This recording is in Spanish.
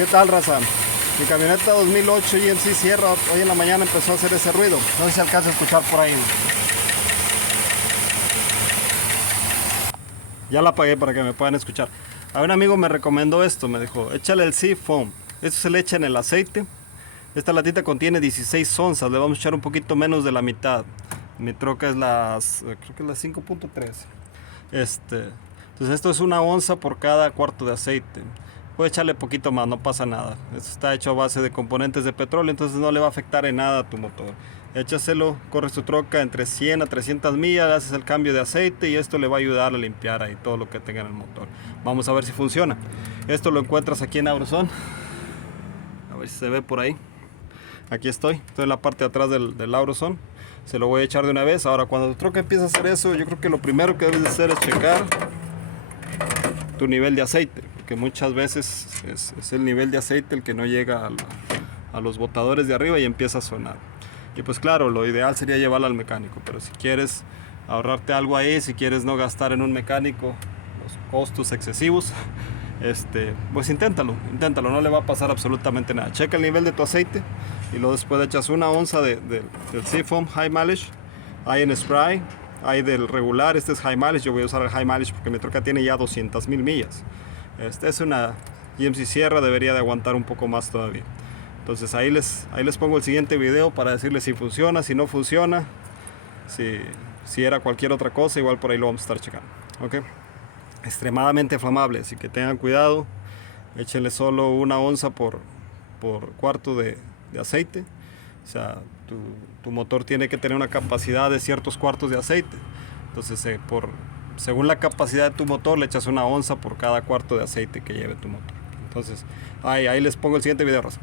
¿Qué tal, raza? Mi camioneta 2008 GMC Sierra hoy en la mañana empezó a hacer ese ruido. No sé si alcanza a escuchar por ahí. Ya la apagué para que me puedan escuchar. A un amigo me recomendó esto, me dijo, échale el Seafoam. Esto se le echa en el aceite. Esta latita contiene 16 onzas, le vamos a echar un poquito menos de la mitad. Mi troca es creo que es la 5.3. Entonces esto es 1 onza por cada cuarto de aceite. Puede echarle poquito más, no pasa nada. Esto está hecho a base de componentes de petróleo, entonces no le va a afectar en nada a tu motor. Échaselo, corres tu troca entre 100 a 300 millas, haces el cambio de aceite y esto le va a ayudar a limpiar ahí todo lo que tenga en el motor. Vamos a ver si funciona. Esto lo encuentras aquí en AutoZone. A ver si se ve por ahí. Aquí estoy en la parte de atrás del AutoZone. Se lo voy a echar de una vez. Ahora, cuando tu troca empieza a hacer eso, yo creo que lo primero que debes de hacer es checar tu nivel de aceite, porque muchas veces es el nivel de aceite el que no llega a los botadores de arriba y empieza a sonar. Y pues claro, lo ideal sería llevarla al mecánico, pero si quieres ahorrarte algo ahí, si quieres no gastar en un mecánico los costos excesivos, pues inténtalo, no le va a pasar absolutamente nada. Checa el nivel de tu aceite y luego después echas 1 onza del Seafoam High Mileage. Hay en spray, hay del regular, este es High Mileage. Yo voy a usar el High Mileage porque mi troca tiene ya 200,000 millas. Es una GMC Sierra, debería de aguantar un poco más todavía. Entonces ahí les pongo el siguiente video para decirles si funciona, si no funciona, si era cualquier otra cosa, igual por ahí lo vamos a estar checando. ¿Okay? Extremadamente inflamable, así que tengan cuidado. Échenle solo 1 onza por cuarto de aceite. O sea, tu motor tiene que tener una capacidad de ciertos cuartos de aceite. Entonces, según la capacidad de tu motor, le echas 1 onza por cada cuarto de aceite que lleve tu motor. Entonces, ahí les pongo el siguiente video, Rosa.